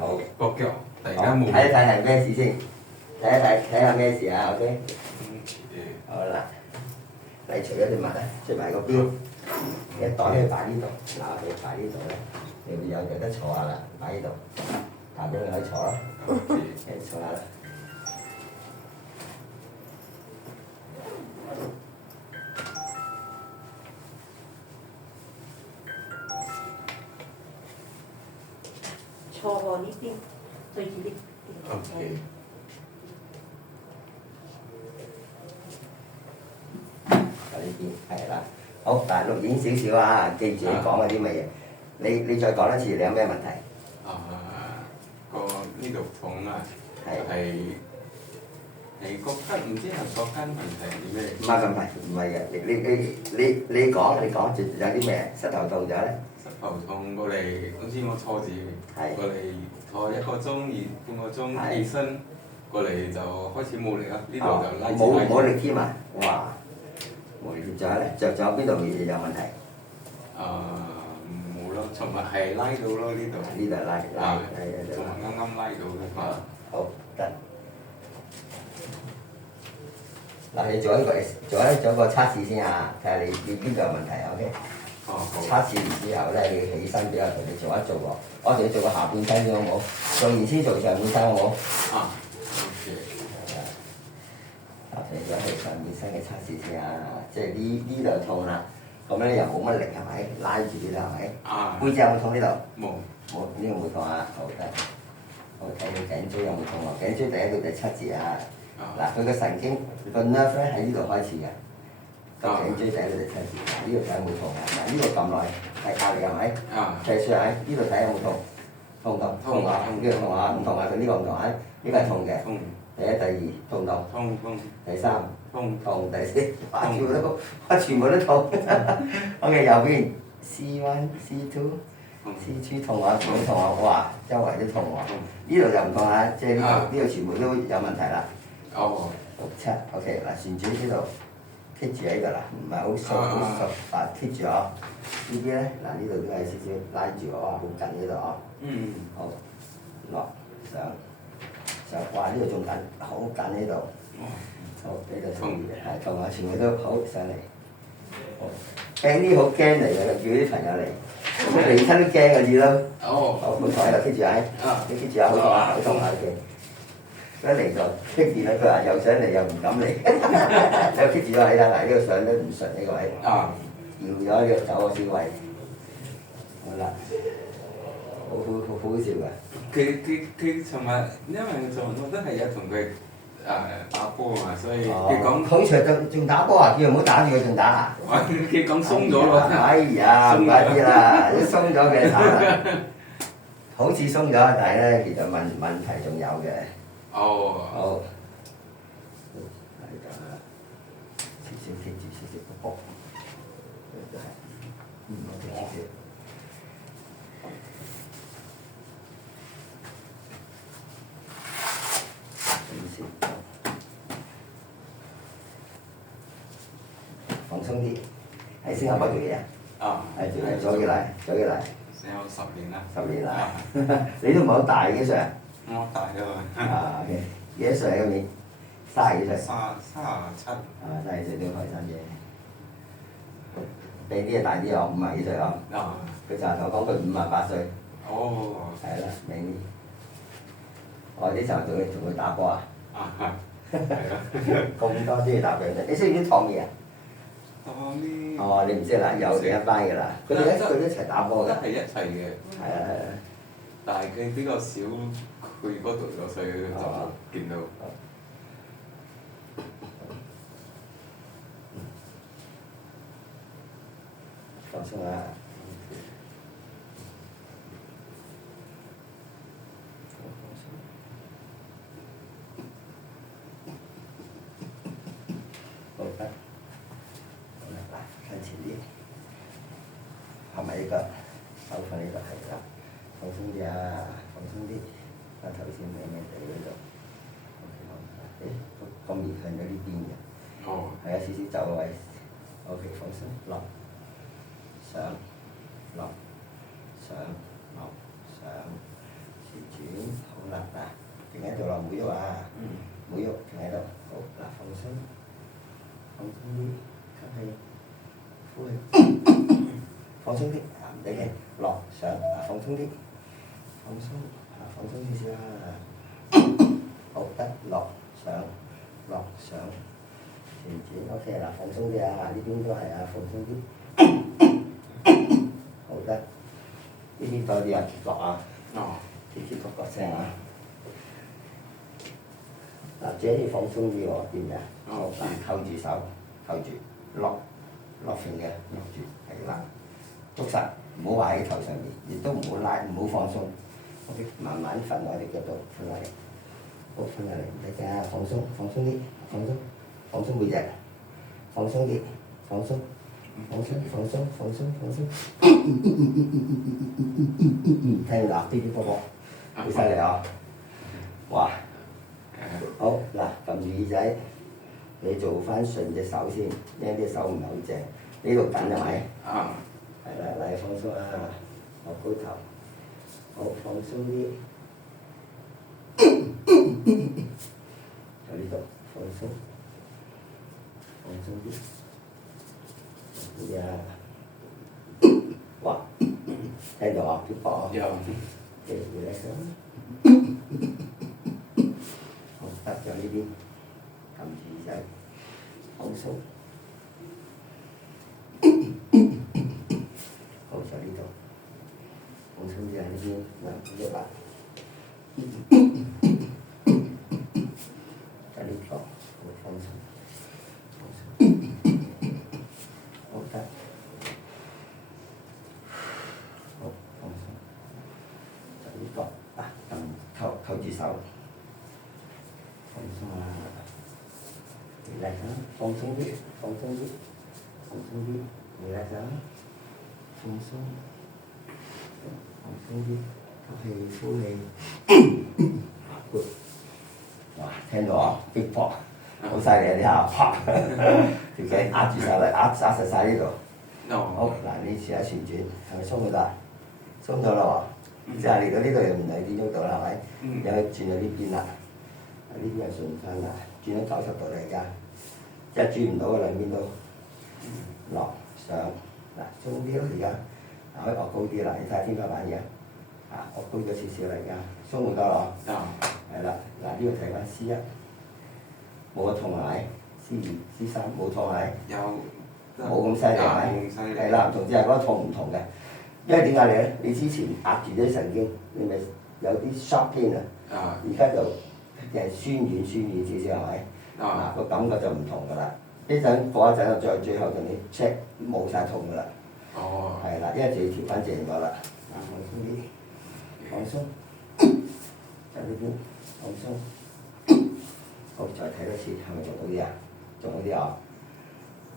好，個腳突然間睇冇。一睇係咩事先，睇下咩事啊 ？OK，好啦，你除咗條襪咧，除埋個錶，你袋可以擺呢度，嗱你擺呢度咧，你會有得坐下啦，擺呢度，彈俾你可以坐啦，你坐下啦。坐過呢邊，對住呢邊。OK。呢邊係啦，好，但係錄影少少啊，記住你講嗰啲乜嘢，你再講一次，你有咩問題？呢度痛啊，係個筋，唔知係個筋問題定咩？唔係嘅，你講，仲有啲咩？膝頭痛咗咧？膝頭痛過嚟，好似我坐住過嚟坐1個鐘、半個鐘，起身過嚟就開始冇力啦，呢度就拉住。冇力添啊！哇，冇力仲有咧？仲有邊度有問題？冇咯，尋日係拉到咯呢度。呢度拉，尋日啱啱拉到嘅。好得。嗱，你做一個測試先啊，睇下你邊度有問題 ，OK？測試完之後咧，你起身俾我同你做一做喎，我同你做個下半身先好冇？做完先做上半身好冇？OK。我哋而家係上半身嘅測試先啊，即係呢度痛啦，咁咧又冇乜力係咪？拉住呢度係咪？背脊有冇痛呢度？冇。呢個冇痛啊，好得。我睇你頸椎有冇痛喎？頸椎第1到第7節啊。嗱，佢個神經個 nerve 咧喺呢度開始嘅，個頸椎第1到第7節，呢度睇有冇痛啊？嗱，呢度撳落去係壓力係咪？計算喺呢度睇有冇痛？痛啊！呢度痛啊！唔痛啊！佢呢個唔痛啊！呢個係痛嘅。第1、第2痛唔痛？第3痛，第4全部都痛。OK， 右邊 C1、C2、C3痛啊！全部痛啊！哇，周圍都痛喎。呢度就唔痛啊，即係呢度全部都有問題啦。6、7 OK 嗱，旋轉呢度棘住喺度啦，唔係好熟，棘住啊！呢啲咧嗱，呢度都係少少拉住我，好緊呢度啊。好，落上，哇！呢度仲緊，好緊呢度。好，呢度痛嘅，係痛啊！全部都好上嚟。好，驚啲好驚嚟嘅，叫啲朋友嚟，咁你親都驚嘅知咯。好，冇錯喺度棘住喺，你棘住啊！好痛啊！好痛啊！一嚟就棘住啦，佢話又想嚟又唔敢嚟，又棘住咗喺啦，嗱呢個上都唔順呢個位，搖咗呢個走個小位，好啦，好笑㗎。佢尋日，因為我都係有同佢打波啊，所以佢講好長仲打波啊！叫佢唔好打住佢仲打啊！佢講鬆咗咯。哎呀，唔怪之啦，一鬆咗嘅慘啦，好似鬆咗，但係咧其實問題仲有嘅。好，係咁啦，少少棘住少少個膊，都係，OK，少少。放鬆啲，喺新加坡做嘢啊？係做幾耐？有10年啦。10年啦，你都唔係好大嘅上。我大咗。OK，幾多歲啊？今年30幾歲。37。30歲都開心嘅。你啲嘢大啲啊，50幾歲啊。佢就係同我講佢58歲。係啦，明啲。我啲時候同佢打波啊。係咯。咁多中意打乒乓，你識唔識躺嘢啊？你唔識啦，有另一班㗎啦。佢哋一齊打波㗎。係一齊嘅。係啊。但係佢比較少去嗰度咗，所以就見到。放鬆啊！好得，好啦，向前啲，係咪呢個？手放呢度係啦，放鬆啲啊，放鬆啲，頭先歪歪地嗰度，咁面向咗呢邊嘅，係啊，少少走位 ，OK， 放鬆，落，上，落，上，落，上，旋轉。停喺度咯，唔好喐啊，唔好喐，停喺度。好，嗱放鬆，放鬆啲，吸氣，呼氣，放鬆啲，唔使驚，落上，放鬆啲，放鬆，放鬆少少啦。好得，落上，落上，前轉 OK 嗱，放鬆啲啊，呢邊都係啊，放鬆啲。好得，呢邊多啲啊，落啊，啲角聲啊。嗱，這要放鬆啲喎，點嘅？好，嗱，扣住手，扣住，落揈嘅，落住，係啦，捉實，唔好話喺頭上面，亦都唔好拉，唔好放鬆。OK，慢慢瞓落嚟腳度，瞓落嚟，好，瞓落嚟，唔使驚，放鬆，放鬆啲，放鬆，放鬆每隻，放鬆啲，放鬆，放鬆，放鬆，放鬆，放鬆。聽嗱，啲啲波波，好犀利啊！哇！好嗱，撳住耳仔，你做翻順隻手先，因為啲手唔係好正，呢度緊係咪？係啦，嚟放鬆啊，落高頭，好放鬆啲，喺呢度放鬆，放鬆啲，啲啊，哇，聽到啊，啲波，有，嘅會嚟咗。得咗呢邊，撳住耳仔，放鬆。好就呢度，放鬆啲喺呢邊，嗱，喐啦。喺呢度，好放鬆，放鬆。好得，好放鬆。喺呢度，啊，扣住手。放鬆啊！嚟啦，放鬆啲，放鬆啲，放鬆啲，嚟啦，放鬆，放鬆啲，吸氣，呼氣。哇！聽到啊，激波，好犀利啊！呢下，啪，條頸壓住晒嚟，壓實晒呢度。好，嗱，你試下旋轉，係咪鬆咗啦？鬆咗啦喎，即係嚟到呢度又唔係點喐到啦，係咪？又轉到呢邊啦。呢邊係順翻啦，轉咗90度嚟㗎，即係轉唔到嘅兩邊都落上嗱，鬆啲咯而家，嗱可以臥高啲啦，你睇下天花板嘅，臥高咗少少嚟㗎，鬆好多咯，係啦，嗱呢個睇翻 C1，冇個痛係咪 ？C2、C3冇痛係咪？有，冇咁犀利係咪？係啦，唔同只係嗰個痛唔同嘅，因為點解咧？你之前壓住啲神經，你咪有啲 sharp pain啊，而家就酸軟少少係咪？嗱個感覺就唔同㗎啦。呢陣過一陣我再最後同你 check 冇晒痛㗎啦。係啦，因為就要調翻正咗啦。放鬆啲，放鬆，就呢邊放鬆。好，再睇多次，係咪做到啲啊？做到啲啊？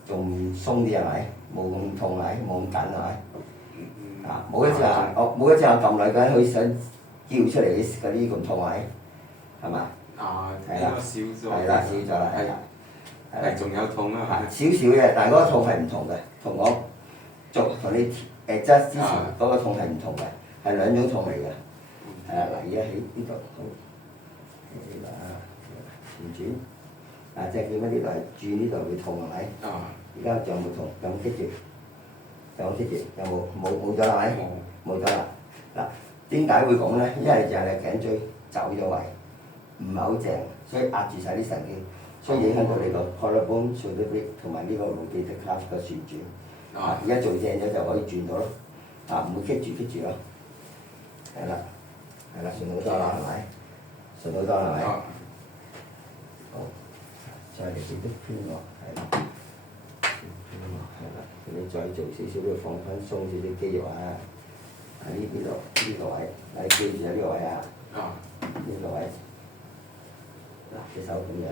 仲鬆啲係咪？冇咁痛係咪？冇咁緊係咪？冇一隻冇一隻撳落緊，佢想叫出嚟嗰啲咁痛係咪？係嘛？係啦，少咗啦，係啦，係仲有痛啊！少少嘅，但係嗰個痛係唔同嘅，同我同你之前嗰個痛係唔同嘅，係兩種痛嚟嘅。係啊，嗱，而家喺呢度好，呢度啊，旋轉，即係點解呢度係轉呢度會痛係咪？而家仲有冇痛？有冇棘住？有冇棘住？有冇？冇咗啦係咪？冇咗啦。嗱，點解會咁咧？因為就係你頸椎走咗位。唔係好正，所以壓住晒啲神經，所以影響到你個 collarbone、shoulder blade 同埋呢個 rotator cuff 嘅旋轉。而家做正咗就可以轉到咯，唔會棘住咯。係啦，順好多啦，係咪？順好多係咪？好，再嚟少啲偏落，係啦，係啦，你再做少少都要放翻鬆少啲肌肉啊！呢個位，你記住呢個位啊！呢個位。嗱，隻手咁樣，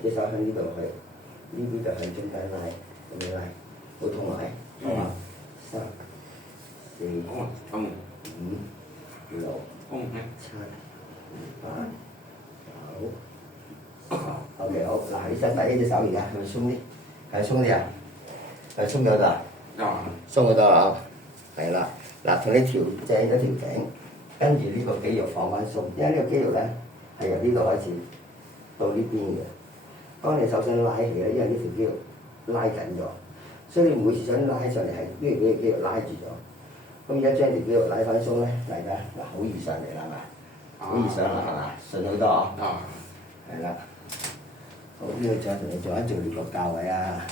隻手向呢度去，呢邊就向中間拉，咁樣拉，好痛係咪？好嘛，3、4、5、6、7、8、9。OK 好，嗱你伸第一隻手而家，係咪鬆啲？係鬆啲啊？係鬆咗啦？鬆咗多啦，係啦。嗱，同你調正咗條頸，跟住呢個肌肉放翻鬆，因為呢個肌肉咧係由呢度開始到呢邊嘅。當你手伸拉起咧，因為呢條肌肉拉緊咗，所以你每次想拉上嚟係呢條肌肉拉住咗。咁而家將條肌肉拉翻鬆咧，大家嗱好易上嚟啦，係嘛？好易上啦，係嘛？順好多哦。係啦。好，呢個再同你做一做呢個教位啊。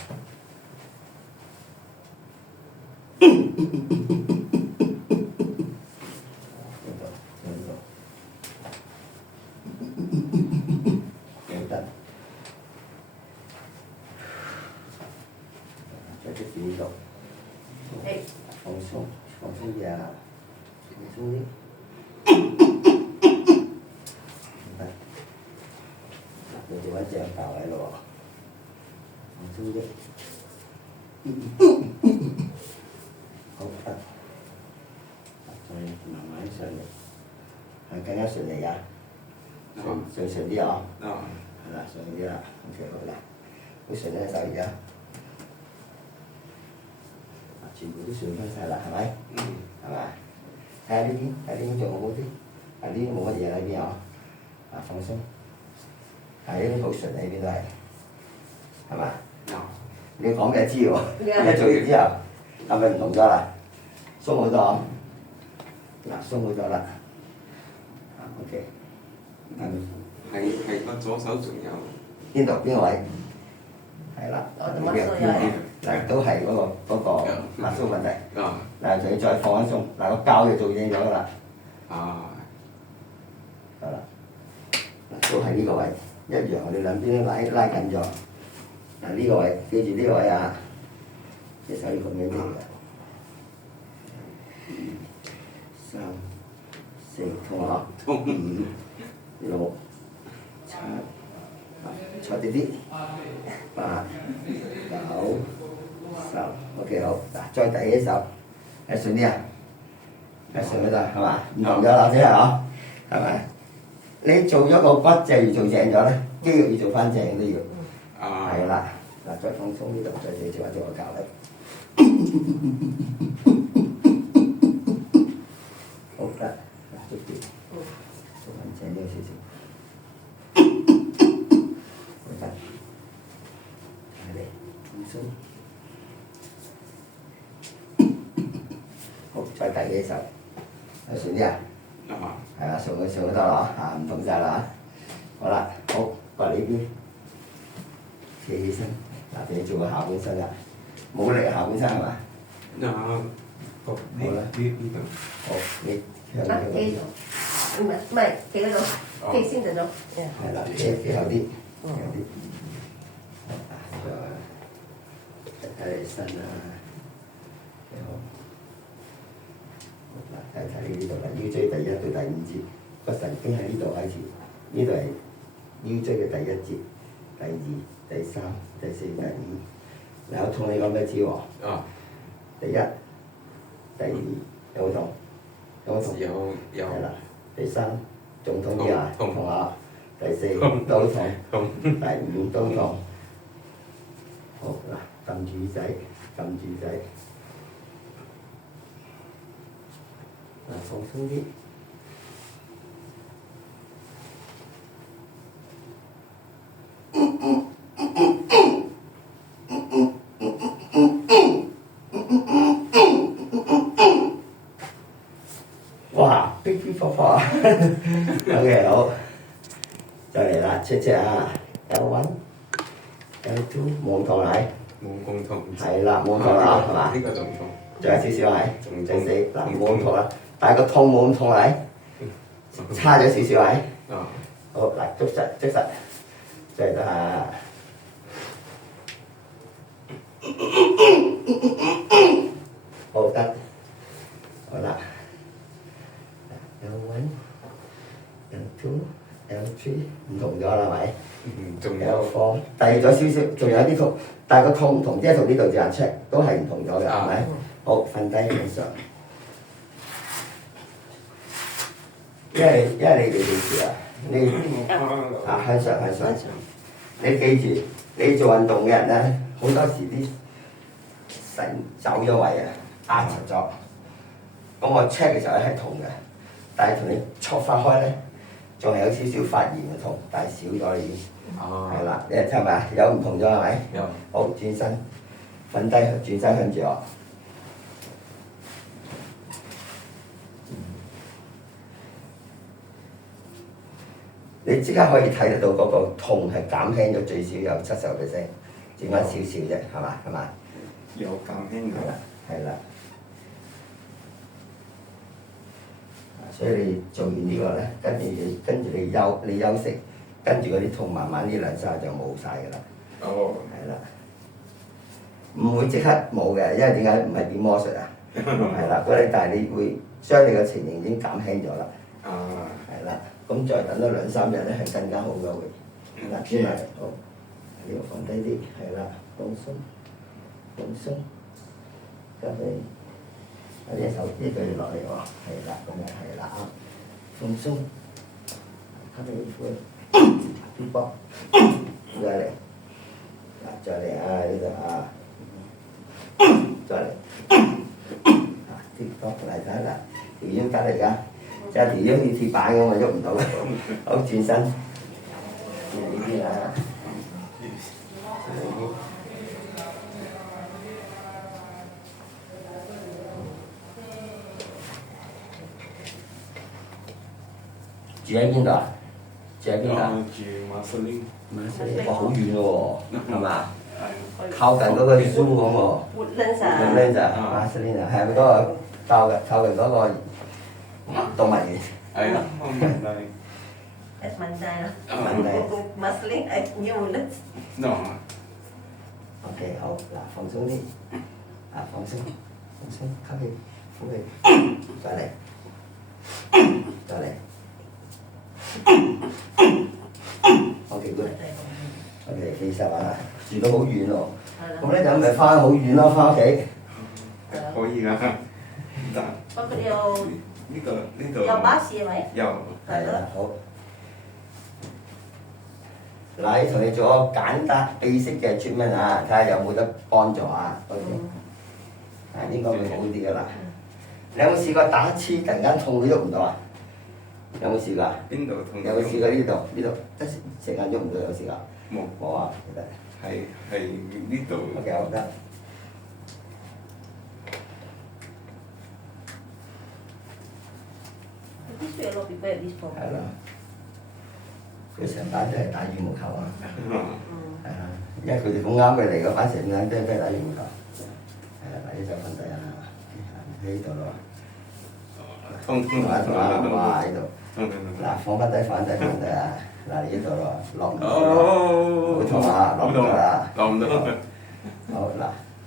放鬆，放鬆啲啊！放鬆啲。你做緊正教位咯喎，放鬆啲。好得，再慢慢上嚟，係更加順利啊！順啲啊！係啦，順啲啦，OK好啦，好順咧手而家。全部都順翻晒啦，係咪？係嘛？睇下呢邊，睇呢邊做好唔好啲？啊呢邊冇乜嘢啦，呢邊啊，放鬆。係呢邊好順，呢邊都係，係嘛？你講咩知喎？一做完之後，係咪唔同咗啦？鬆好多，嗱鬆好多啦。OK。係個左手仲有邊度邊個位？係啦。嗱都係嗰個壓縮問題。嗱就要再放一鬆，嗱個膠就做正咗㗎啦。得啦，都係呢個位一樣，我哋兩邊都拉緊咗。嗱呢個位，記住呢個位啊，隻手要咁樣做嘅。2、3、4，痛啊！5、6、7，坐啲啲，8、9、10，OK 好。嗱，再第一手，係順啲啊，係順嗰度係嘛？唔同咗啦，即係嗬，係咪？你做咗個骨就要做正咗咧，肌肉要做翻正都要。係啦，嗱再放鬆呢度，再做一做個教力。好得，嗱捉住，做翻正啲少少。好得，係嚟放鬆。好，再第幾手，順啲啊？係啦，上去得啦嚇，唔同晒啦嚇。好啦，好，過嚟呢邊，企起身，嗱，俾你做個下半身啦，冇力下半身係嘛？好啦，呢度，好，你向呢個邊？唔係，企嗰度，企先就咗。係啦，企後啲，後啲。再睇你身啊，幾好。睇睇呢度啦，腰椎第1到第5節，個神經喺呢度開始，呢度係腰椎嘅第1節、第2、第3、第4、第5。有痛你講咩知喎？第1、第2有冇痛？有冇痛？有。係啦，第3仲痛啲啊，痛下。第4都痛，第5都痛。好嗱，撳住仔，撳住仔。嗱，放鬆啲。哇！噼噼啪啪，OK 好，再嚟啦，check check啊，L1、L2冇痛係？冇痛。係啦，冇痛啦，係嘛？呢個仲痛。仲有少少係，第4嗱冇咁痛啦，但係個痛冇咁痛係，差咗少少係。好嗱，捉實，再得下。好得，好啦。L1、L2、L3唔同咗啦，係咪？仲有放遞咗少少，仲有啲痛，但係個痛同即係同呢度隻眼 check 都係唔同咗嘅，係咪？好，瞓低向上。因為你哋記住啊，你向上。你記住，你做運動嘅人咧，好多時啲神走咗位啊，壓實咗。咁我 check 嘅時候咧係痛嘅，但係同你戳翻開咧，仲係有少少發炎嘅痛，但係少咗啦已經。係啦，你係咪啊？有唔同咗係咪？有。好，轉身，瞓低，轉身向住我。你即刻可以睇得到嗰個痛係減輕咗最少有70%，剩翻少少啫，係嘛？係嘛？有減輕㗎。係啦。所以你做完呢個咧，跟住你休息，跟住嗰啲痛慢慢呢2-3日就冇晒㗎啦。哦。係啦。唔會即刻冇嘅，因為點解唔係變魔術啊？係啦，但係你會將你嘅情形已經減輕咗啦。係啦。咁再等多2-3日咧，係更加好嘅會。嗱，轉埋好，呢度放低啲，係啦，放鬆，放鬆，交俾呢隻手呢對落嚟喎，係啦，咁樣係啦，放鬆，交俾呢副，啲波，再嚟，嗱再嚟啊呢度啊，再嚟，啊啲波嚟睇啦，條腰得嚟㗎。即係條腰好似鐵板咁啊，喐唔到嘅。好，轉身，呢邊啊，住喺邊度啊？住喺邊啊？住馬士林。哇，好遠喎，係嘛？靠近嗰個 Zoom 咁喎。Woodlands 啊，馬士林啊，係咪嗰個靠近嗰個動物園？係啦，我明白。Marsiling New Woodlands。No。OK， 好，嗱，放鬆啲，啊，放鬆，吸氣，呼氣，再嚟，再嚟。OK，good。OK，其實啊，住到好遠喎，咁咧就咪翻好遠咯，翻屋企。可以㗎，得。不過有呢度有巴士係咪？有。係啦，好。嗱，同你做個簡單秘式嘅 treatment啊，睇下有冇得幫助啊。OK。應該會好啲㗎啦。你有冇試過打黐突然間痛到喐唔到啊？有冇試過啊？邊度痛？有冇試過呢度？一成間喐唔到有試過？冇啊，其實。係呢度。OK， 好得。係啦。佢成班都係打羽毛球啊。係啊，因為佢哋咁啱佢嚟嗰班成班都係打羽毛球。係啊，嗱，呢就瞓低啊，喺呢度咯。哇！呢度。嗱，放翻低啊！嗱，呢度咯，落唔到啦，好痛啊，落唔到啦，落唔到。好嗱，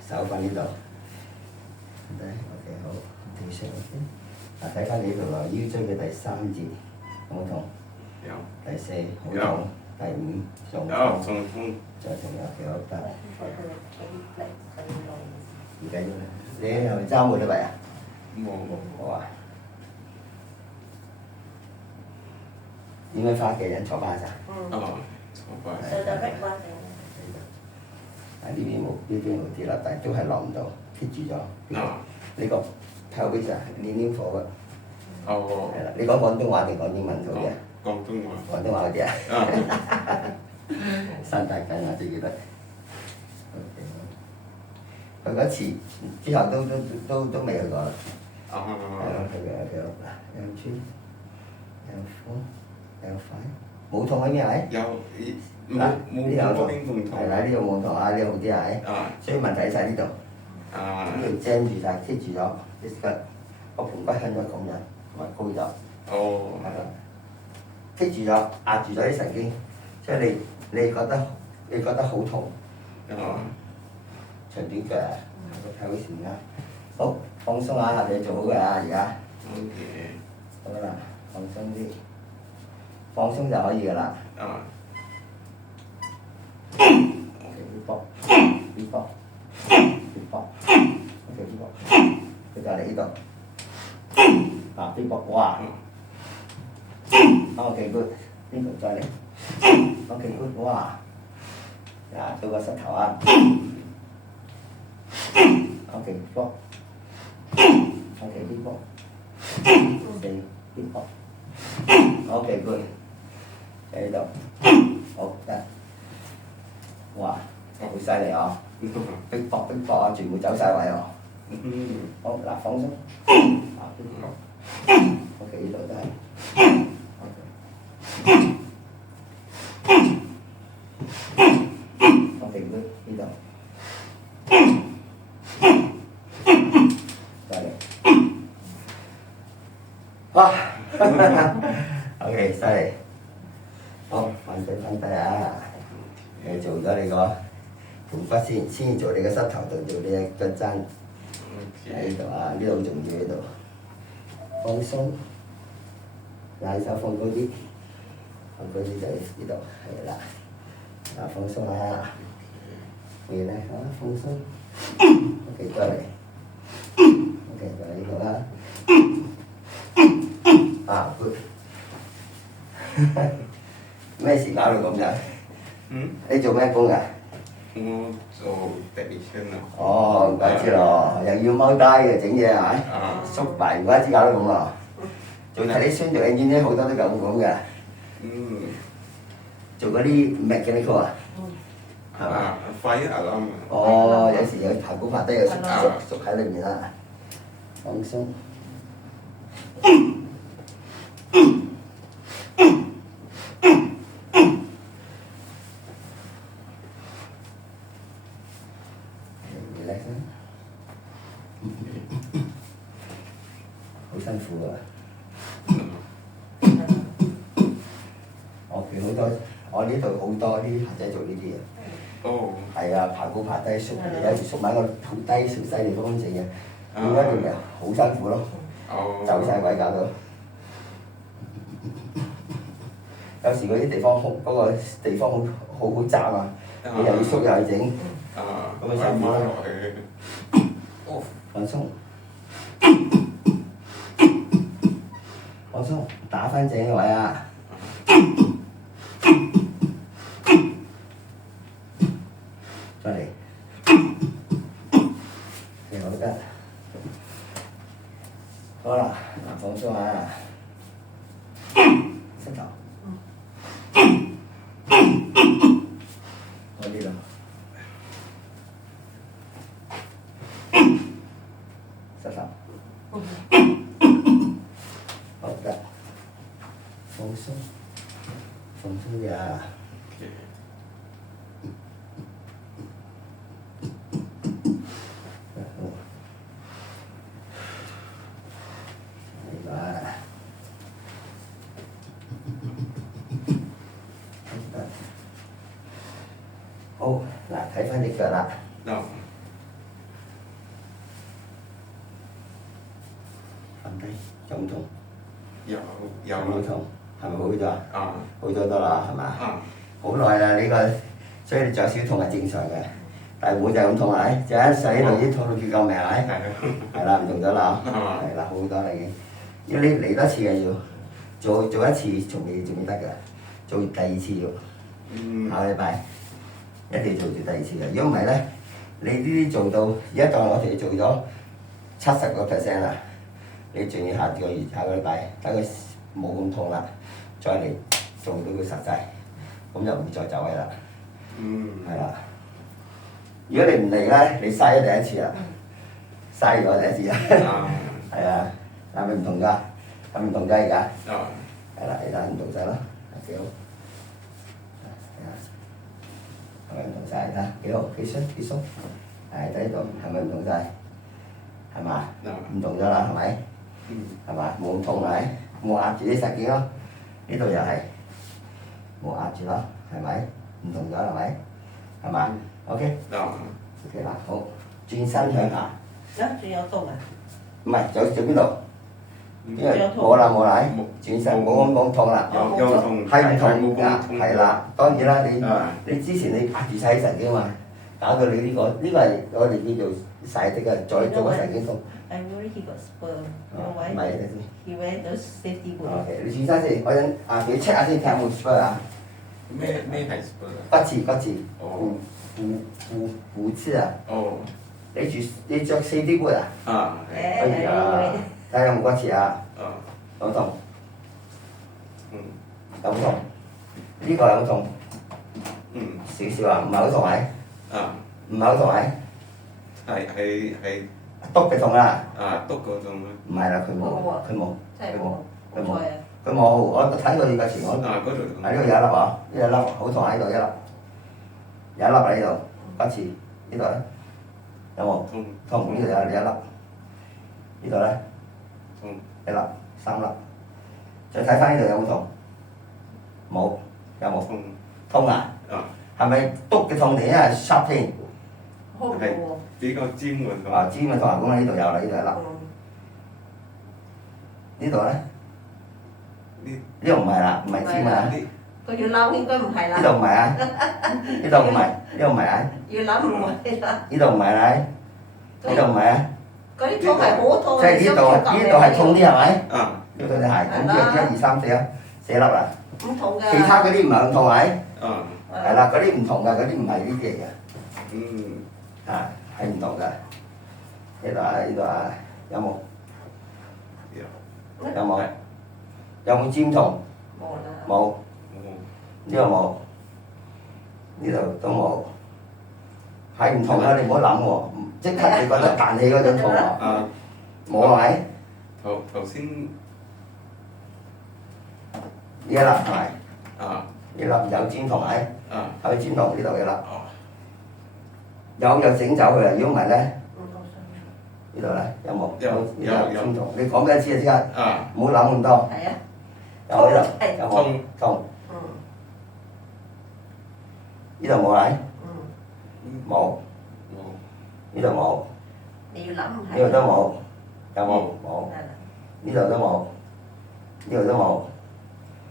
手放呢度，OK， 好，調上先。嗱，睇翻你呢度咯，腰椎嘅第3節好痛，有。第4好痛，第5仲痛，再仲有幾好得。唔緊要啦，你係咪週末都嚟啊？冇啊。點樣翻屋企人坐巴士啊？坐巴士。呢邊冇跌啦，但係都係落唔到，貼住咗。呢個 pelvis 啊，黏火嘅。係啦，你講廣東話定講英文好啲啊？廣東話。廣東話好啲啊？山大緊啊，最記得。佢嗰次之後都未去過啦。係咯，佢嗱，有穿，有風。有快，冇痛啊咩係？有，嗱呢度痛，係啦呢度冇痛啊，呢度好啲係。所以問題喺呢度，呢度釘住晒，貼住咗，呢個盤骨向咗咁樣，同埋高咗。係啦，貼住咗，壓住咗啲神經，即係你覺得好痛。長短腳啊，睇好時間。好，放鬆下，你做好㗎而家。好啦，放鬆啲。放鬆就可以㗎啦。啲波，佢就嚟呢度。啲波，哇 ！OK good， 呢度再嚟。OK good， 哇！到個膝頭啊。OK 波。OK 啲波。4、邊個 ？OK good，喺呢度，好得，哇，好犀利啊！逼迫啊，全部走晒位啊！好嗱，放鬆，啊，OK 呢度都係。OK good 呢度。再嚟，哇！OK 犀利，好反對啊！你做咗你個盤骨先做你個膝頭度做呢一個針喺呢度啊！呢度好重要呢度，放鬆，右手放高啲，放高啲就呢度係啦，嗱放鬆啊！你咧啊放鬆 ，OK 再嚟。OK， 就係呢度啦。啊 good， 咩事搞到咁樣？你做咩工㗎？我做 technician 啊。哦，唔怪之咯，又要踎低嘅整嘢係咪？縮埋唔怪之搞到咁咯。做technician做 engineer 好多都咁嘅。做嗰啲 mechanical 啊？係嘛？fire alarm。哦，有時有爬高爬低有縮喺裏面啦。放鬆。relax 好辛苦啊！佢好多，我呢度好多啲客仔做呢啲嘢。哦。係啊，爬高爬低縮，有時縮埋個好低縮細地方整嘅，點解佢咪好辛苦咯？走晒位搞到。有時嗰啲地方空，嗰個地方好窄啊，你又要縮又要整，咁咪辛苦咯。哦，放鬆，放鬆，打翻正個位啊！再嚟，你好得，好啦，嗱放鬆啊，膝頭。我呢度，膝頭，好得，放鬆，放鬆啲啊！好，嗱睇翻隻腳啦。瞓低，痛唔痛？有冇痛？係咪好咗啊？好咗多啦，係嘛？好耐啦呢個，所以你仲有少少痛係正常嘅，但係冇就係咁痛係，就一世一路已經痛到叫救命係。係啦，唔同咗啦，係啦，好多啦已經。要你嚟多次嘅要，做一次仲未得㗎，做第二次要。下個禮拜。一定要做住第二次嘅，如果唔係咧，你呢啲做到而家當我哋做咗70%啦，你仲要下個禮拜等佢冇咁痛啦，再嚟做到佢實際，咁就唔會再走位啦。係啦。如果你唔嚟咧，你嘥咗第一次啦，嘥咗第一次啦。係啊，係咪唔同㗎？係咪唔同㗎而家？係啦，而家唔同晒咯，幾好。係咪唔同晒？睇幾好，幾鬆，係睇呢度係咪唔同晒？係嘛？唔同咗啦，係咪？係嘛？冇咁痛係咪？冇壓住啲神經咯，呢度又係冇壓住咯，係咪？唔同咗係咪？係嘛？OK。OK 啦，好，轉身向下。仲有痛啊？唔係，做邊度？因為冇啦，轉身冇咁痛啦，有痛，係唔同㗎，係啦。當然啦，你之前你壓住晒啲神經嘛，搞到你呢個係我哋叫做細啲嘅，再做個神經痛。I worry he got spur. You know why? 唔係， He wear those safety boots. OK，你轉身先，我陣你 check 下先，睇下有冇 spur 啊？咩係 spur？骨刺，骨刺啊！你着4D boot 啊？哎呀，睇下有冇骨刺啊？好痛。有冇痛？呢個有冇痛？少少啊，唔係好痛係？唔係好痛係？係篤嘅痛啊！篤嗰種啊。唔係啦，佢冇，佢冇，真係冇，佢冇，好彩啊！佢冇。我睇過以前我嗰度喺呢度有一粒啊，呢度粒好痛喺度一粒，有一粒喺度，骨刺呢度咧有冇？痛呢度有一粒，呢度咧一粒三粒，再睇翻呢度有冇痛？冇，有冇？痛啊！係咪篤嘅痛定係 sharp pain？好唔好喎？比較尖嘅痛。尖嘅痛啊！咁啊呢度有啦，呢度一粒，呢度咧？呢度唔係啦，唔係尖啊！個月嬲應該唔係啦。呢度唔係啊！呢度唔係，呢度唔係啊！月嬲唔係啦。呢度唔係啦，呢度唔係啊！嗰啲痛係好痛，即係呢度係痛啲係咪？啊，呢對鞋咁1、2、3、4啊，4粒啦。唔同㗎。其他嗰啲唔係咁痛係？啊，係啦，嗰啲唔同㗎，嗰啲唔係呢啲嚟嘅。嗯，啊，係唔同㗎。呢度啊，呢度啊，有冇？有冇？有冇尖痛？冇啦。冇。呢度冇。呢度都冇。係唔同啊！你唔好諗喎，即刻你覺得彈起嗰種痛喎。冇係咪？頭先呢一粒係咪？啊，呢粒有尖痛係？啊，係咪尖痛？呢度一粒。哦，有整走佢啊！如果唔係咧，呢度咧有冇？有尖痛。你講俾我知啊！即刻。啊，唔好諗咁多。係啊。有呢度有冇？痛。呢度冇係？冇。呢度冇。你要諗唔係？呢度都冇。有冇？冇。呢度都冇。呢度都冇。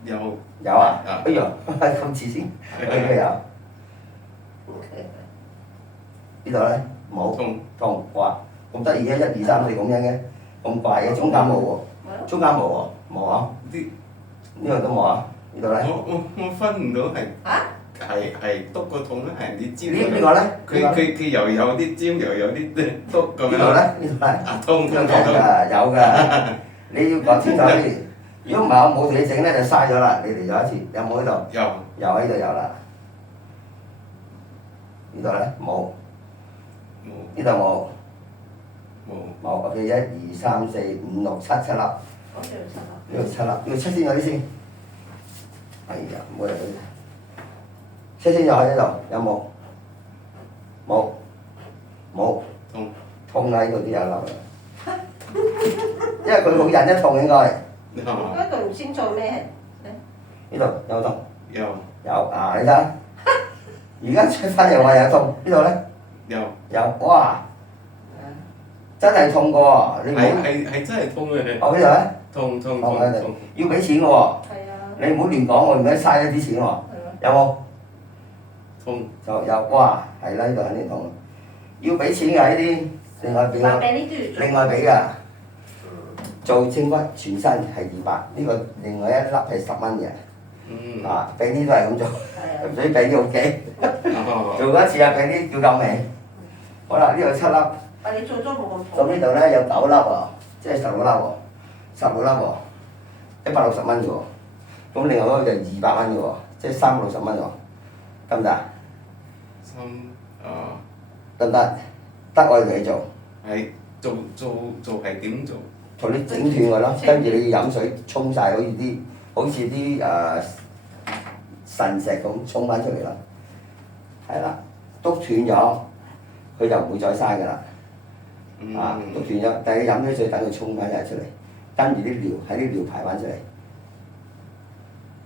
有。有啊？哎呀，咁似先，呢度有。呢度咧冇。痛。哇！咁得意嘅，1、2、3、4咁樣嘅，咁怪嘅，中間冇喎。中間冇喎，冇啊？呢度都冇啊？呢度咧？我分唔到係。係篤個痛咧，係啲尖。呢個咧？佢又有啲尖，又有啲篤咁樣。呢度咧？呢度咧？痛㗎，有㗎。你要講清楚啲。如果唔係我冇同你整咧，就嘥咗啦。你嚟咗一次，有冇喺度？有。有喺度有啦。呢度咧冇。呢度冇。冇。OK，1、2、3、4、5、6、7，7粒。呢度7粒。呢度7先有啲先。哎呀，唔好嚟嗰啲。7先有喺呢度，有冇？冇。冇。痛喺嗰啲有粒。因為佢冇忍得痛應該。嗰個唔清楚咩？呢度有冇痛？有。有啊！你睇，而家出翻嚟話有痛，呢度咧？有。哇！真係痛過喎，你唔好。係真係痛嘅。呢度咧？痛。要俾錢嘅喎。係啊。你唔好亂講喎，唔該嘥咗啲錢喎。有冇？痛。就有。哇！係啦，呢度肯定痛。要俾錢㗎呢啲，另外俾我。另外俾㗎。做正骨全身係200，呢個另外一粒係10蚊嘅。俾啲都係咁做，所以俾啲好驚。做過一次啊，俾啲叫救命。好啦，呢度7粒。你做咗冇咁痛。咁呢度咧有9粒喎，即係16粒喎，16粒喎，160蚊嘅喎。咁另外嗰個就200蚊嘅喎，即係360蚊喎，得唔得？得唔得？得我哋同你做。係做係點做？同你整斷佢咯，跟住你要飲水沖晒，好似啲腎石咁沖翻出嚟啦。係啦，篤斷咗，佢就唔會再生㗎啦。篤斷咗，但係你飲啲水等佢沖翻出嚟，跟住啲尿喺啲尿排翻出嚟，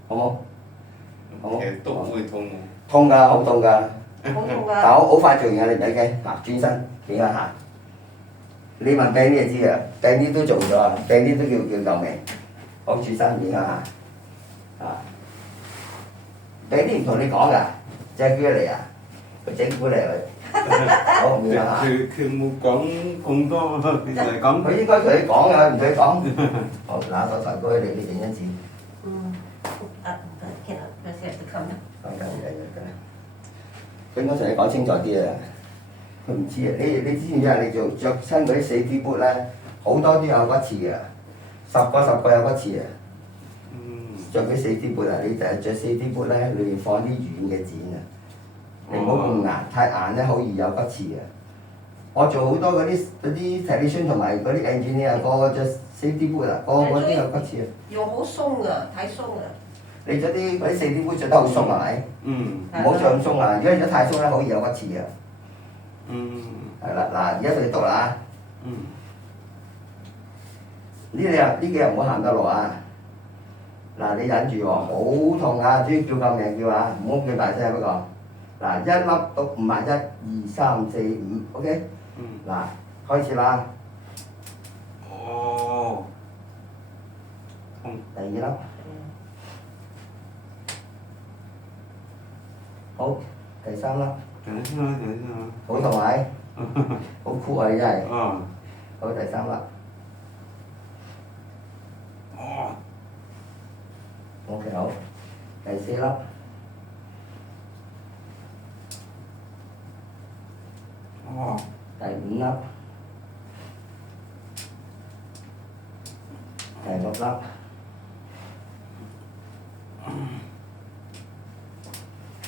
好冇？好冇？其實都會痛喎。痛㗎，好痛㗎。好痛㗎。但係我好快做完㗎，你唔使驚。轉身企下行。你問病啲就知啊，病啲都做咗，病啲都叫救命。好，轉身影下病啲唔同你講㗎，即係叫嚟啊，佢整蠱你佢。好，影下。佢冇講咁多，佢就係講。佢應該同你講㗎，唔同你講。好，拿個台過去你影一次。佢應該同你講清楚啲啊！佢唔知啊！你知唔知啊？你做着親嗰啲safety boot咧，好多都有骨刺嘅，10個有骨刺啊！着嗰 safety boot 啊，你就係着 safety boot 咧，裏面放啲軟嘅剪啊，你唔好咁硬，太硬咧好易有骨刺啊！我做好多嗰啲 technician 同埋嗰啲 engineer 個個着 safety boot 啊，個個都有骨刺啊！用好鬆㗎，太鬆㗎。你着啲嗰啲 safety boot 着得好鬆係咪？嗯。唔好着咁鬆啊！如果你着太鬆咧，好易有骨刺啊！嗯。係啦，嗱，而家佢哋讀啦嗯。呢幾日唔好行得落啊！嗱，你忍住喎，好痛啊！主要叫救命叫啊，唔好叫大聲不過。嗱，一粒讀5萬1、2、3、4、5，OK？嗱，開始啦。哦。第2粒。好，第3粒。等先啦，等先啦。好痛咪？好酷啊！你真係。啊。好，第3粒。哦。OK 好，第4粒。哦。第5粒。第6粒。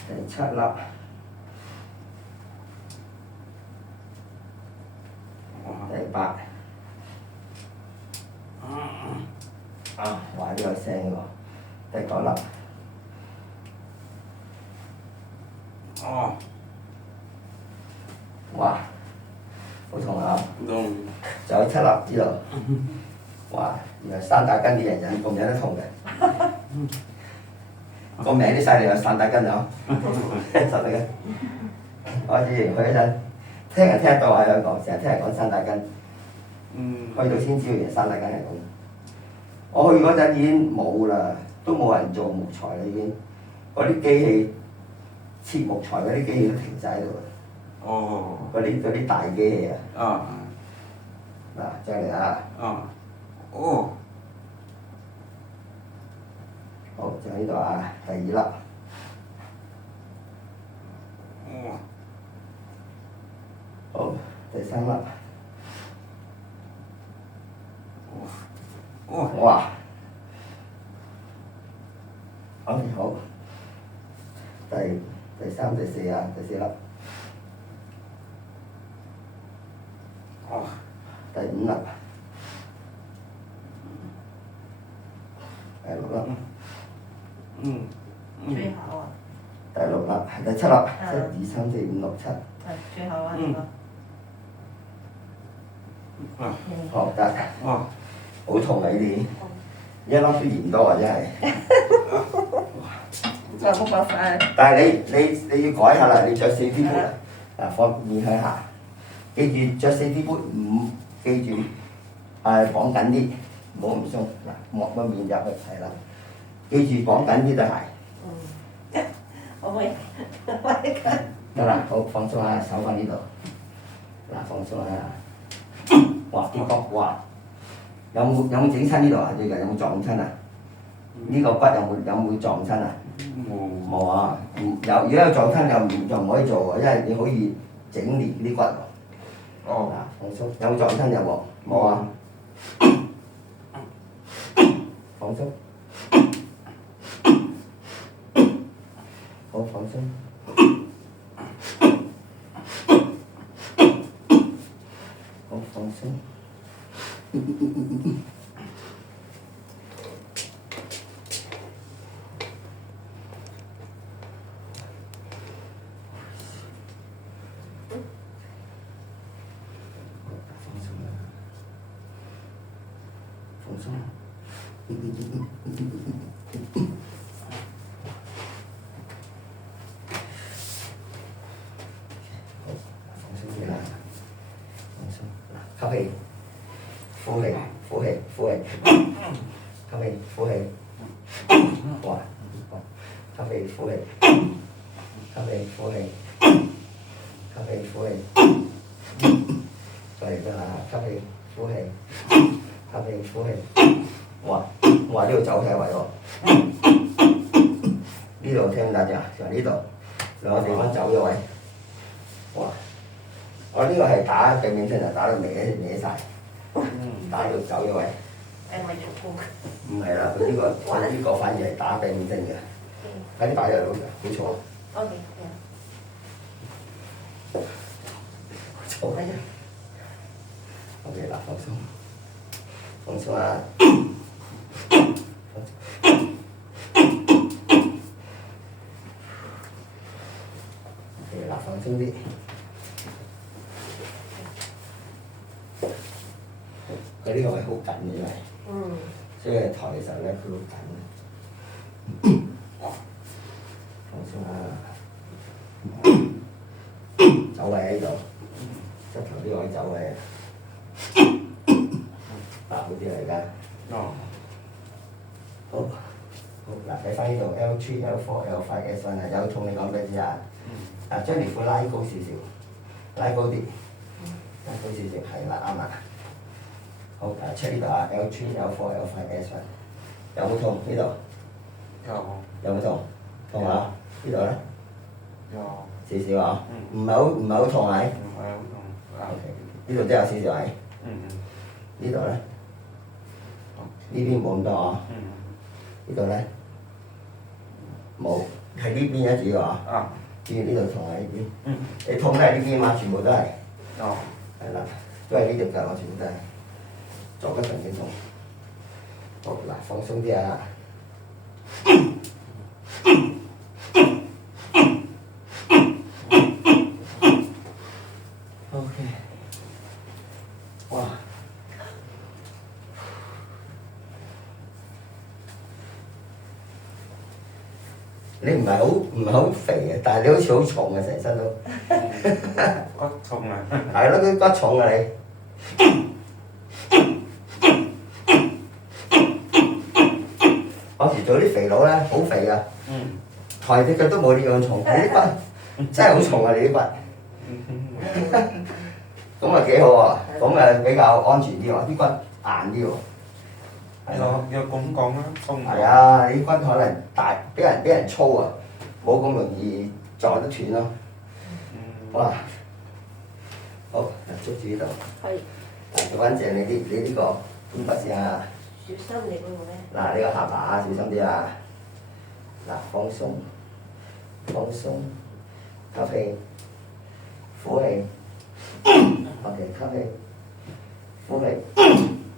第7粒。第8。哇！呢個聲喎。第9粒。哦。哇！好痛啊！痛。仲有7粒呢度。哇！原來散打筋啲人咁忍得痛嘅。個名都犀利啊！散打筋啊！散打筋。我之前去嗰陣，聽人聽得到喺香港，成日聽人講散打筋。去到先知道原來散打筋係咁。我去嗰陣已經冇啦，都冇人做木材啦已經。嗰啲機器切木材嗰啲機器都停晒喺度啦。哦。嗰啲大機器啊。啊。嗱，再嚟啊！啊。哦。好，就喺呢度啊，第2粒。哦。好，第3粒。哦。哇！OK 好，第3、第4啊，第4粒。哦。第5粒。第6粒。最後啊。第6粒，第7粒，1、2、3、4、5、6、7。最後啊呢個。好得。哦。好痛啊！呢啲，一粒都嫌多啊！真係。就冇辦法。但係你要改下啦，你着4D boot啊，嗱放面向下，記住着4D boot 唔記住綁緊啲，唔好唔鬆嗱，抹個面入去係啦，記住綁緊啲對鞋。可唔可以？得啦，好放鬆下，手放呢度，嗱放鬆下，哇啲骨哇！有冇整親呢度啊？最近有冇撞親啊？呢個骨有冇撞親啊？冇啊！如果有撞親就唔可以做喎，因為你好易整裂啲骨。哦。嗱，放鬆。有冇撞親有冇？冇啊。放鬆。好，放鬆。好，放鬆。放鬆。好，放鬆啲啦，放鬆。吸氣，呼氣，呼氣，呼氣，吸氣，呼氣。哇！吸氣，呼氣，吸氣，呼氣，吸氣，呼氣。再嚟多下，吸氣，呼氣，吸氣，呼氣。哇！呢度走體位喎，呢度聽唔得咋？就呢度兩個地方走咗位。哇！我呢個係打避免性就打到歪晒，打到走咗位。係咪做工？唔係啦，佢呢個反而係打病徵嘅。快啲擺入去，好錯。OK，好啊。OK 嗱，放鬆，放鬆啊！OK 嗱，放鬆啲。佢呢個位好緊嘅，因為所以抬嘅時候咧，佢好緊。放鬆啊！走位喺度，膝頭呢個位走位。好啲嚟㗎。好，嗱，睇翻呢度 L3、L4、L5、S1啊，有痛你講俾我知啊。將條褲拉高少少，拉高啲，拉高少少，係啦，啱啦。好，check 呢度啊，L3、L4、L5、S1，有冇痛呢度？有冇痛？痛啊？呢度咧？少少啊？唔係好痛係？唔係好痛。OK，呢度都有少少係。呢度咧？呢邊冇咁多啊。呢度咧？冇，係呢邊一主要啊。呢度痛喺呢邊。你痛都係呢邊嘛，全部都係。係啦，都係呢隻腳，我全部都係。坐骨神經痛。好嗱，放鬆啲啊。OK， 哇！你唔係好肥嘅，但係你好似好重嘅，成身都。骨重啊！係咯，啲骨重啊你。嗰時做啲肥佬咧，好肥噶。抬隻腳都冇你咁重，你啲骨真係好重啊！你啲骨。咁啊幾好喎，咁啊比較安全啲喎，啲骨硬啲喎。係咯。要咁講啦，鬆。係啊，你啲骨可能大，俾人粗啊，冇咁容易撞得斷咯。哇！好，捉住呢度。係。做翻正你呢個肩骨先啊。小心你嗰個咩？嗱，呢個下巴小心啲啊！嗱，放鬆，放鬆，吸氣，呼氣。OK， 吸氣，呼氣。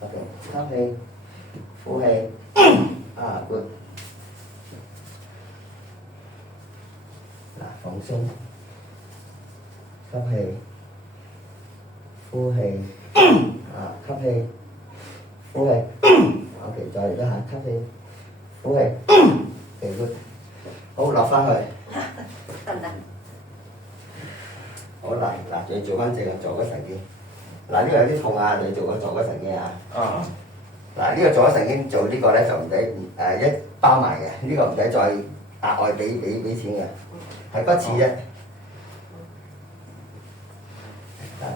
OK， 吸氣，呼氣。good。嗱，放鬆，吸氣，呼氣。吸氣，呼氣。OK， 再嚟一下，吸氣，呼氣。OK， good。好，落翻去。得唔得？好嗱，仲要做翻正嘅坐骨神經。嗱，呢個有啲痛啊，你要做個坐骨神經啊。嗱，呢個坐骨神經做呢個咧就唔使一包埋嘅，呢個唔使再額外俾錢嘅，係骨刺啫。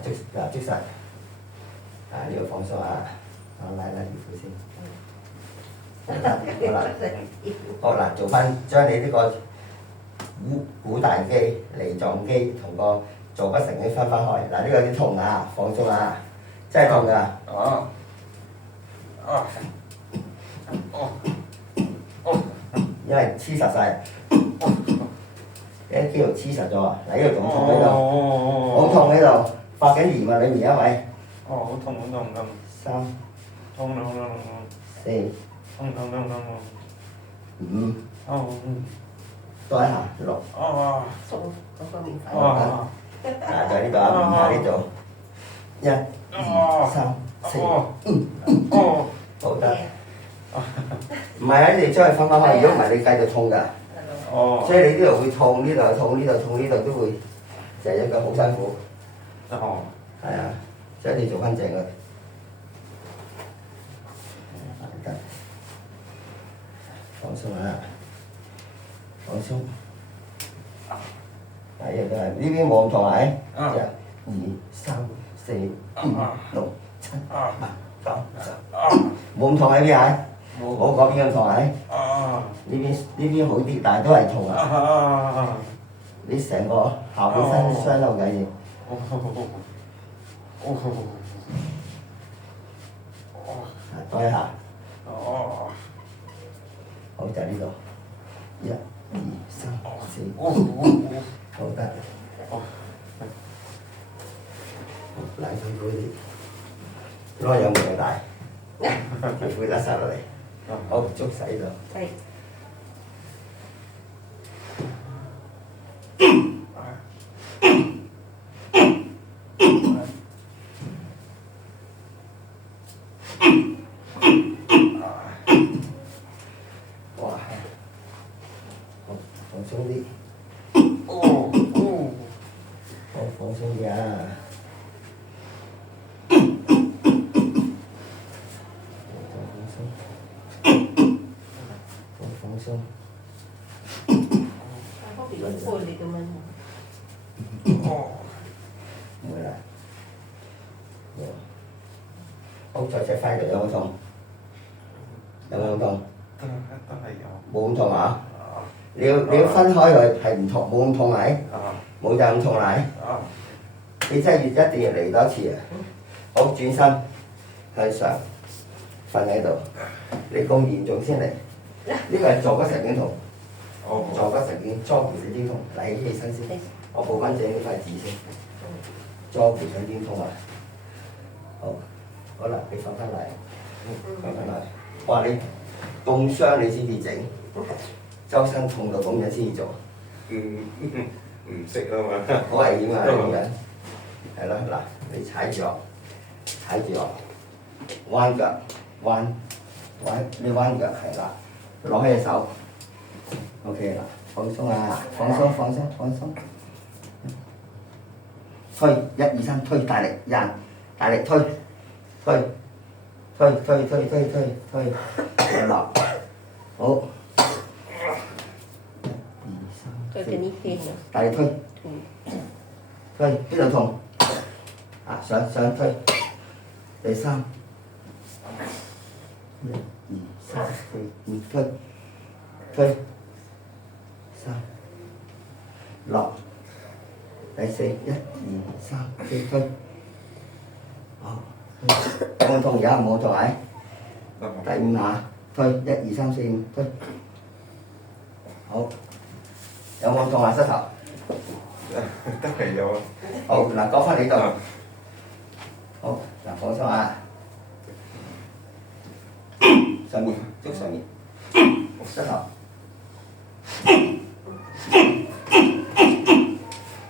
捉實。呢個放鬆啊，我拉條褲先。好啦，做翻將你呢個股大肌、梨狀肌同個坐骨神經分開。嗱，呢個有啲痛啊，放鬆啊，真係痛㗎。因為黐實晒，啲肌肉黐實咗啊！嗱，呢度仲痛喺度，好痛喺度，發緊炎啊！裏面一位。好痛咁。 3、痛。 4、痛。 5，多一下6。鬆嗰個面粉。就呢度啊，唔下呢度。1、2、3、4。好得。唔係啊，你將佢分開，如果唔係你繼續痛㗎。所以你呢度會痛，呢度又痛，呢度痛，呢度都會成日腳好辛苦。係啊，所以你做翻正佢。放鬆啊！放鬆。嗱，呢度都係呢邊冇咁痛係咪？1、2、3、4、5、6、7、8、9、10。冇咁痛喺邊係？冇嗰邊咁痛係？呢邊好啲，但係都係痛啊！你成個下半身傷得好緊要。多一下。哦。好，就係呢度。1、2、3、4。好得。哦。嚟翻嗰啲，攞有冇咁大？條褲甩晒落嚟。好，捉洗咗。係。哇！好，放鬆啲。好，放鬆啲啊！放鬆。嗰邊嗰個你咁樣。唔會啦。好，再隻快腳有冇痛？有冇痛？都係有。冇咁痛啊？你要分開佢係唔痛，冇咁痛係？冇就咁痛係？你真係一定要嚟多一次啊！好，轉身向上，瞓喺度。你咁嚴重先嚟，呢個係坐骨神經痛。坐骨神經、坐骨神經痛，嚟起身先。我補翻正呢塊紙先。坐骨神經痛啊！好，好啦，你放翻嚟，放翻嚟。哇！你咁傷你先至整，周身痛到咁樣先至做。唔識啊嘛。好危險啊！呢個人。係咯，嗱，你踩住我，彎腳，你彎腳係啦，攞起隻手 ，OK 啦，放鬆啊，放鬆，推1、2、3，推大力印，大力推，落，好，1、2、3，佢嘅呢邊啊。大力推，邊度痛？啊，上推，第3，1、2、3、4，推，3，落，第4，1、2、3、4，推，好，有冇痛？而家冇痛係？第5下，推1、2、3、4、5，推，好，有冇痛啊？膝頭？都係有啊。好，嗱，講翻你度。好，嗱，放鬆啊！上面，捉上面，膝頭。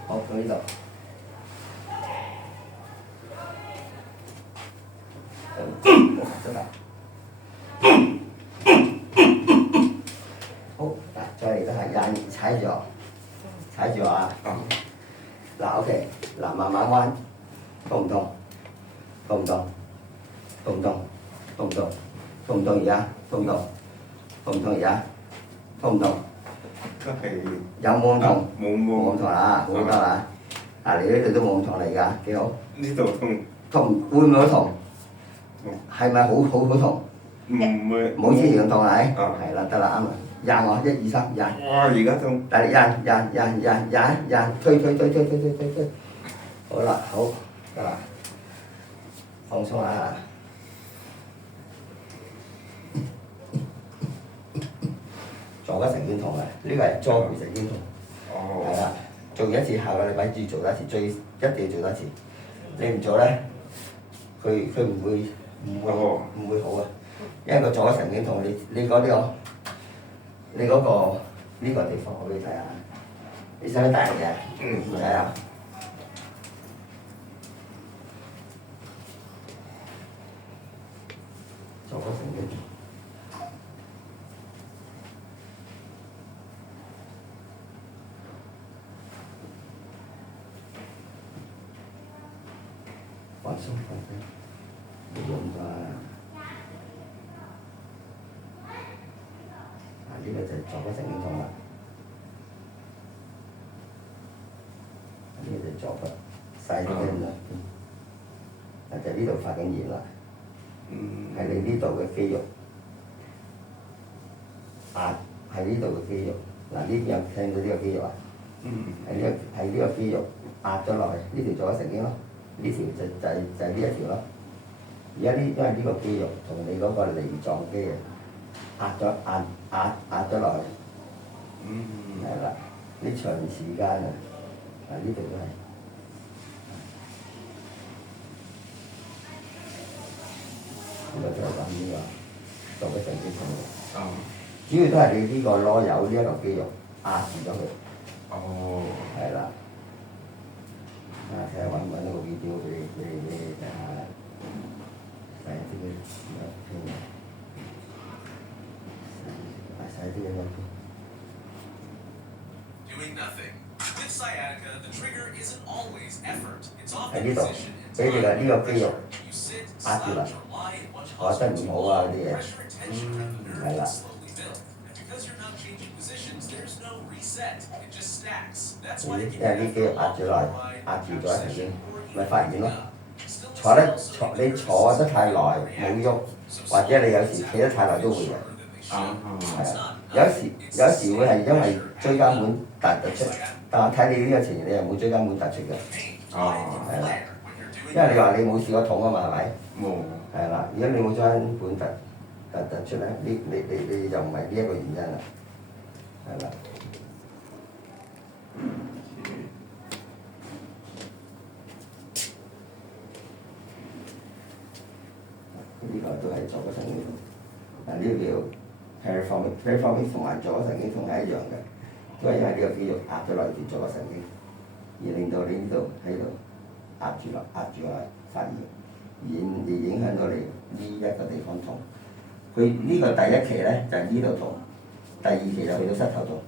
好，到呢度。膝頭。好，嗱，再嚟都係印踩住我啊！嗱 ，OK，嗱，慢慢彎，痛唔痛？痛唔痛？而家？痛唔痛而家？都係。有冇咁痛？冇咁痛啦，好得啦。嗱，你呢度都冇咁痛嚟㗎，幾好。呢度痛。痛會唔會好痛？係咪好痛？唔會。冇之前咁痛係？係啦，得啦，啱啦。印我1、2、3，印。哇！而家痛。大力印，推。好啦，好，得啦。放鬆下，坐骨神經痛啊！呢個係坐骨神經痛。係啦，做一次，下個禮拜至做多一次，一定要做多一次。你唔做咧，佢唔會好啊！因為個坐骨神經痛，你嗰個呢個地方我俾你睇下，你使唔使大力嘅？唔使啊。坐骨神經，放鬆，唔用㗎。呢個就係坐骨神經痛啦。呢個就係坐骨細啲嘅啦。就呢度發緊炎啦。係你呢度嘅肌肉壓，係呢度嘅肌肉。嗱，呢邊有聽到呢個肌肉啊？係呢個肌肉壓咗落去，呢條坐骨神經咯。呢條就係呢一條咯。而家因為呢個肌肉同你嗰個梨狀肌啊壓咗落去，係啦，你長時間呢度都係。呢個就係講呢個做嘅神經痛。主要都係你呢個囉柚呢一個肌肉壓住咗佢。係啦。睇下揾唔揾到個 video 俾你睇下。細啲嘅細啲嘅喺呢度，俾你嘅呢個肌肉壓住啦，我覺得唔好啊啲嘢，係啦。因為啲肌肉壓住咗神經，咪發炎咯。你坐得太耐冇喐，或者你有時企得太耐都會嘅。係啊，有時會係因為椎間盤突出，但我睇你呢個情形，你係冇椎間盤突出嘅。係啦，因為你話你冇試過痛啊嘛，係咪？冇。係啦，如果你冇椎間盤突出咧，你就唔係呢一個原因啦。係啦。呢個都係坐骨神經痛，呢個叫 paraformic 同埋坐骨神經痛係一樣嘅，都係因為呢個肌肉壓咗落去坐骨神經，而令到你呢度喺度壓住落發炎，而影響到你呢一個地方痛。佢呢個第一期咧就係呢度痛，第二期就去到膝頭痛，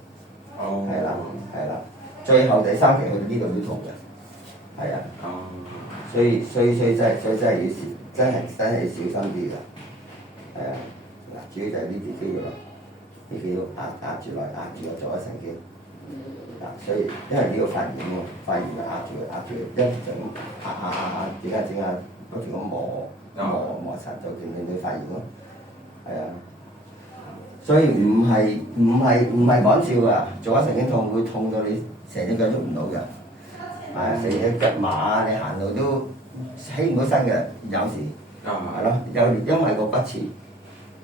係啦，最後第三期去到呢度都痛嘅，係啊，所以真係要試。真係要小心啲㗎，係啊，嗱，主要就係呢啲肌肉啦，啲肌肉壓住個坐骨神經，所以因為呢個發炎喎，發炎就壓住，一就咁壓，點解整下嗰條咁摩擦就令你發炎咯，係啊，所以唔係講笑㗎，坐骨神經痛會痛到你成隻腳喐唔到㗎，成隻腳麻，你行路都起唔到身嘅，有時係咯，因為個骨刺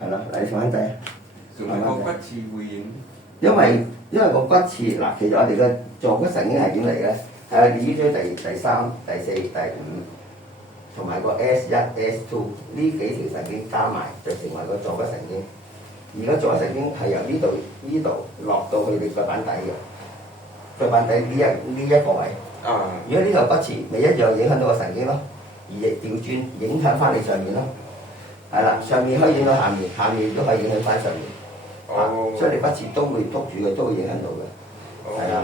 係咯，嚟上翻仔，仲係個骨刺會影？因為個骨刺嗱，其實我哋嘅坐骨神經係點嚟嘅？係呢張第三、第四、第五，同埋個 S1、S2 呢幾條神經加埋就成為個坐骨神經。而家坐骨神經係由呢度落到去你腳板底嘅，腳板底呢一個位。如果呢個骨刺，咪一樣影響到個神經咯，而調轉影響翻你上面咯，係啦，上面可以影響下面，下面都可以影響翻上面，所以你骨刺都會篤住嘅，都會影響到嘅，係啦。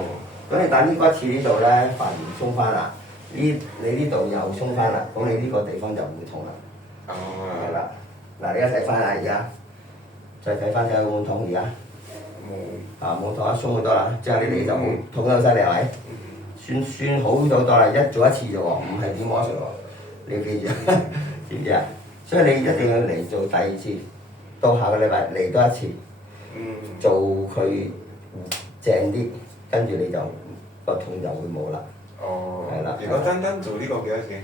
咁你等呢骨刺呢度咧發炎鬆翻啦，你呢度又鬆翻啦，咁你呢個地方就唔會痛啦，係啦。嗱，你一睇翻啦，而家再睇翻睇下有冇痛而家，冇痛啊，鬆好多啦，即係你哋就冇痛得好犀利係咪？算好咗多啦，做一次啫喎，唔係點魔術喎，你要記住，知唔知啊？所以你一定要嚟做第二次，到下個禮拜嚟多一次，做佢正啲，跟住你就個痛就會冇啦。係啦。如果單單做呢個幾多錢？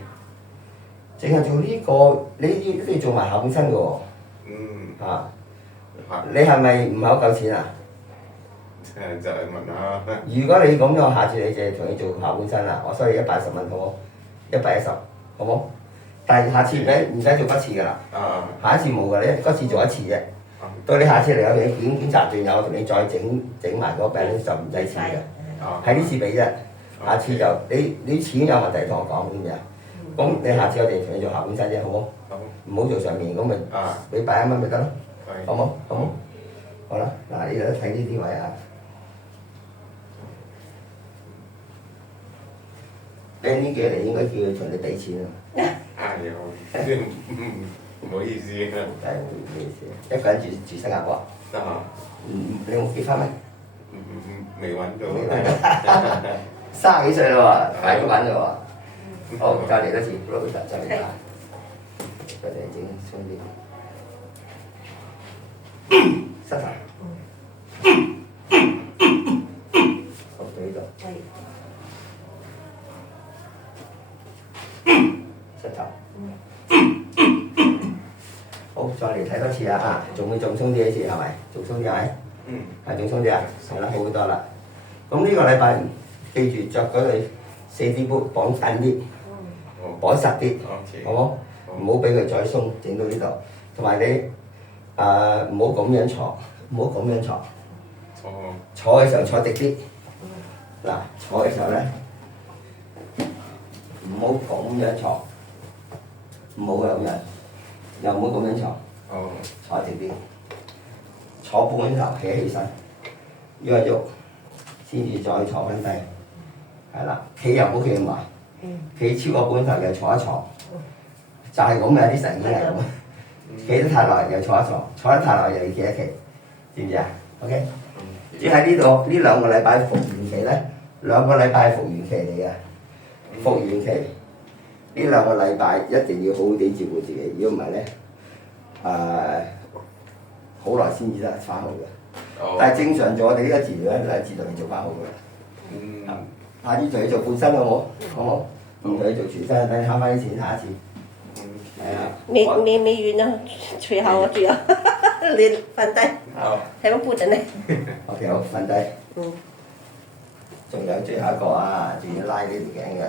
淨係做呢個，你都要做埋下半身嘅喎。你係咪唔係好夠錢啊？就係問下。如果你咁樣，下次你就同你做下半身啦，我收你110蚊好冇？110好冇？但係下次唔使做骨刺㗎啦。下一次冇㗎，你骨刺做一次啫。到你下次嚟我哋檢查仲有，同你再整埋嗰病就唔使錢嘅。係呢次俾啫，下次就你錢有問題同我講知唔知啊？咁你下次我哋同你做下半身啫，好冇？唔好做上面咁咪俾110蚊咪得咯，好冇？好冇？好啦，嗱你哋都睇呢啲位啊。呢幾年應該叫佢同你俾錢啊！唔好意思啊！係唔好意思，一個人住新加坡。你有冇結婚咩？未揾到。30幾歲啦喎，快啲揾啦喎！好，再嚟多次，再嚟下，再嚟整鬆啲。膝頭。好，到呢度。膝頭。睇多次啊！仲會仲鬆啲一次係咪？仲鬆啲係咪？係仲鬆啲啊！係啦，好好多啦。咁呢個禮拜記住着嗰對4D boot綁緊啲，綁實啲，好冇？唔好俾佢再鬆，整到呢度。同埋你唔好咁樣坐，唔好咁樣坐。坐嘅時候坐直啲。嗱，坐嘅時候咧，唔好咁樣坐，唔好咁樣，又唔好咁樣坐。坐直啲，坐半個頭起身，喐一喐，先至再坐翻低。係啦，企又唔好企咁埋，企超過半個頭又坐一坐，就係咁嘅啲神經係咁。企得太耐又坐一坐，坐得太耐又要企一企，知唔知啊 ？OK。只喺呢度呢2個禮拜復原期咧，2個禮拜係復原期嚟嘅。復原期呢2個禮拜一定要好好地照顧自己，如果唔係咧，好耐先至得翻好嘅。但係正常做我哋呢個治療咧，2至6年做翻好嘅。下次同你做半身好冇？好冇？唔同你做全身，等你慳翻啲錢，下一次。係啊。未完啊，隨後我住啊，你瞓低。係咁鋪陣你。OK， 好，瞓低。仲有最後一個啊，仲要拉呢條頸嘅。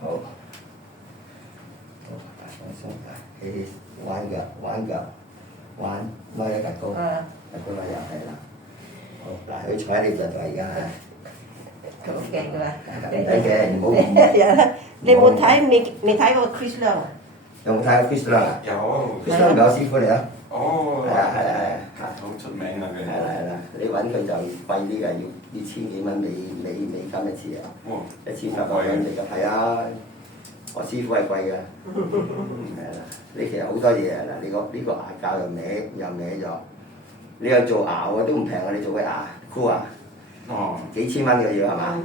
好。放鬆啊，起彎腳，彎一格高，格高啦又係啦。好，嗱，佢坐喺呢度就而家係。咁勁㗎嘛？唔使嘅，唔好。你冇睇未睇過 Chris Leung 啊？有冇睇過 Chris Leung 啊？有。Chris Leung 係我師傅嚟啊。哦。係啊，好出名啊佢。係啦，你揾佢就貴啲嘅，要千幾蚊美金一次啊。1000多蚊美金係啊，我師傅係貴㗎。係啦，你其實好多嘢啊嗱，你呢個牙膠又歪咗，你又做牙喎都唔平啊！你做個牙箍牙，幾千蚊嘅要係嘛？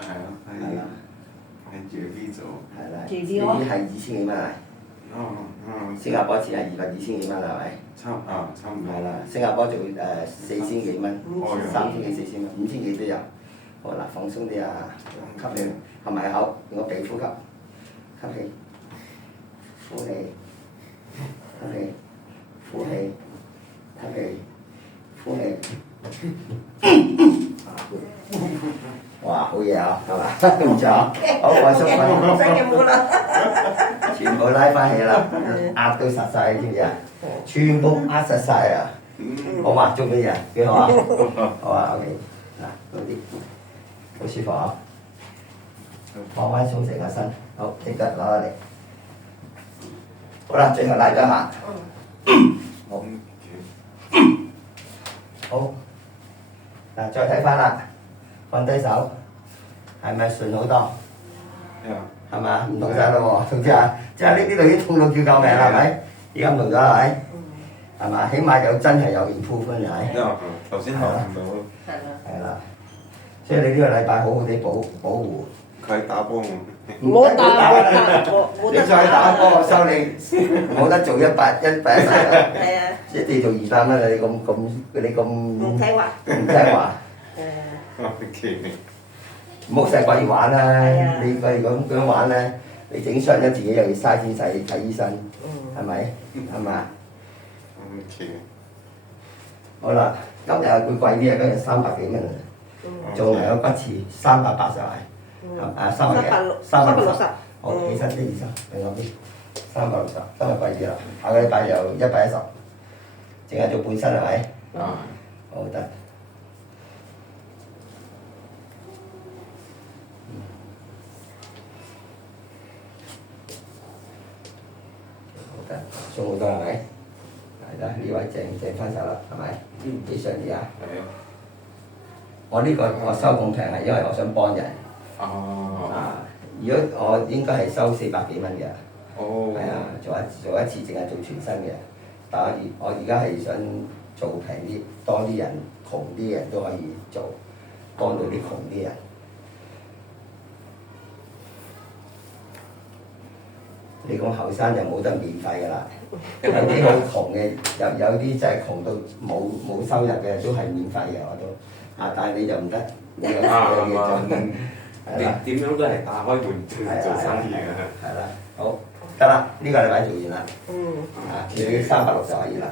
係啊，係住呢做。係啦，呢啲係2000幾蚊啊。新加坡錢係2000幾蚊係咪？差唔多。係啦，新加坡做4000幾蚊，3000幾4000蚊，5000幾都有。好嗱，放鬆啲啊，吸氣，合埋口，用個鼻呼吸，吸氣，呼氣，吸氣，呼氣，吸氣，呼氣。哇，好嘢啊，係嘛？唔錯，好放鬆翻。真嘅冇啦。全部拉翻起啦，壓到實晒，知唔知啊？全部壓實晒啊！好嘛，做咩嘢？幾好啊？好啊 ，OK。嗱，嗰啲好舒服啊！放翻鬆成個身，好，隻腳攞落嚟。好啦，最後拉咗下。好。好。嗱，再睇翻啦，放低手，係咪順好多？係嘛？唔痛晒咯喎，總之啊，即係呢度已經痛到叫救命啦，係咪？而家唔同咗係咪？係嘛？起碼有真係有improvement係咪？頭先學唔到。係啦，所以你呢個禮拜好好地保護。佢打波唔好打，你再打波，收你冇得做110啦。係啊。一定要做200蚊啊！你咁唔聽話。唔聽話。唔好成日掛住玩啦！你掛住咁樣玩咧，你整傷咗自己又要嘥錢睇醫生，係咪？係嘛？好啦，今日會貴啲啊！今日300幾蚊啊，做埋個骨刺380係，360。好，起身120，另外啲360，今日貴啲啦。下個禮拜又110，淨係做半身係咪？好得。送好多係咪？係啦，呢位正翻手啦，係咪？幾上啲啊？係啊。我呢個我收咁平係因為我想幫人。如果我應該係收400幾蚊嘅。係啊，做一次淨係做全身嘅，但我而家係想做平啲，多啲人窮啲人都可以做，幫到啲窮啲人。你講後生就冇得免費㗎啦，有啲好窮嘅，有啲真係窮到冇收入嘅都係免費嘅我都，但係你就唔得，你有嘢做，係啦，點樣都係打開門做生意嘅。係啦，好。得啦，呢個禮拜做完啦。嗯。啊，你360就可以啦。